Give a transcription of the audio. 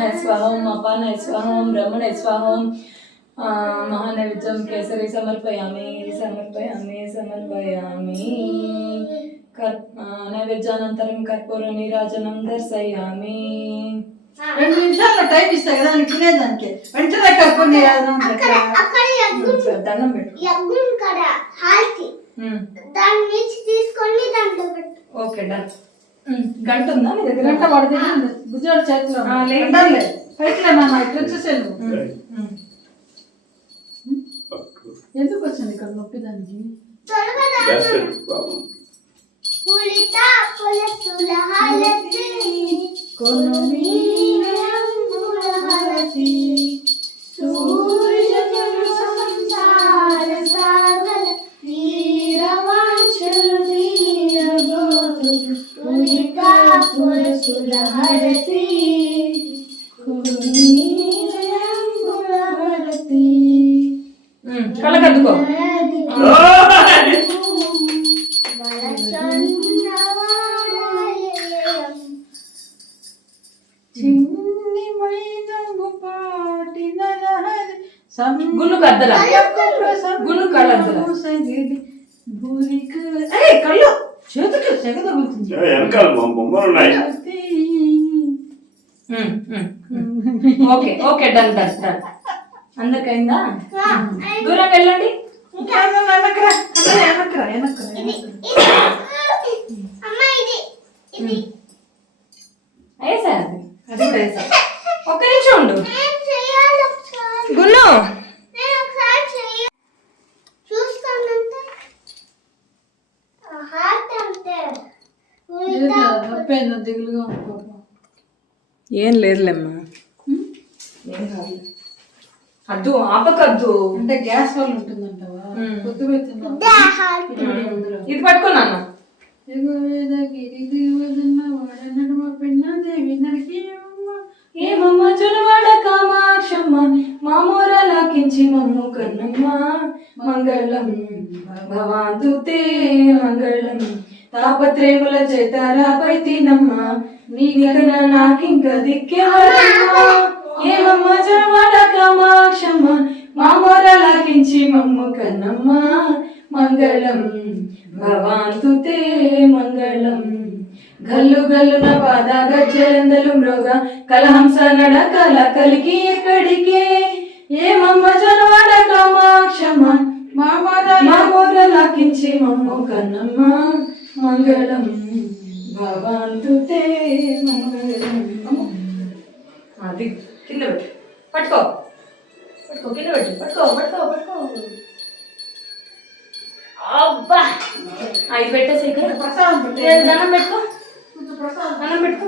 ప్రాణాయ స్వాహ ఓం అపానాయ స్వాహ ఓం బ్రహ్మణాయ స్వాహ ఓం మహానైవేద్యం కేసరి సమర్పయామి నైవేద్యానంతరం కర్పూర నీరాజనం దర్శయామి. 2 నిమిషాల్లో టైం ఇస్తా కదా అని తినేదానికి వెంటనే కర్పూర నీరాజనం దండం పెట్టు. Okay done. గంట ఉందా నీ దగ్గర? గంట పడితే గుజరాత్ చేతిలో లేదు పైకిలే నాన్న ఇట్లా వచ్చేసాను. ఎందుకు వచ్చింది ఇక్కడ నొప్పి దానికి? కళ్ళకద్దుకో. గుళ్ళు కద్దరా గుళ్ళు కళ్ళద్దరా కళ్ళు చేతికి సెగ తగులుతుంది. Okay okay done done done. అందరికైందా? దూరం వెళ్ళండి. అయ్యేసా అది కూడా వేసా. ఒక్క నిమిషం ఉండు గున్ను. దిగులుగా ఏం లేదులేమ్మా. ఏం కాదు. అద్దు ఆపకద్దు అంటే గ్యాస్ వల్ల ఉంటుందంటావా? పొద్దు ఇది పట్టుకున్నాను. ఏమమ్మ జొనవాడ కామాక్షమ్మ మామూరలాకించి మమ్ము కన్నమ్మ మంగళం భవాంతుతే మంగళం తాపత్రేముల చేతారాపై తినమ్మ నీకన్నా నాకింక దిక్కెవరమ్మా. ఏమమ్మ జొనవాడ కామాక్షమ్మ మామూరలాకించి మమ్ము కన్నమ్మ మంగళం భవాంతుతే మంగళం. గల్లు గల్లున బాధ గజ్జలందలు మృగ కలహంస నడకల కలికి ఎక్కడికే. ఏమమ్మ జొనవాడ కామాక్షమ్మ మామూరలాకించి మమ్ము కన్నమ్మ మంగళం భవాంతుతే మంగళం. అది కింద పెట్టు. పట్టుకో పట్టుకో కింద పెట్టు. పట్టుకో పట్టుకో పట్టుకో. అబ్బా ఇది పెట్టేసి ప్రసాదం దండం పెట్టుకో. దండం పెట్టుకో.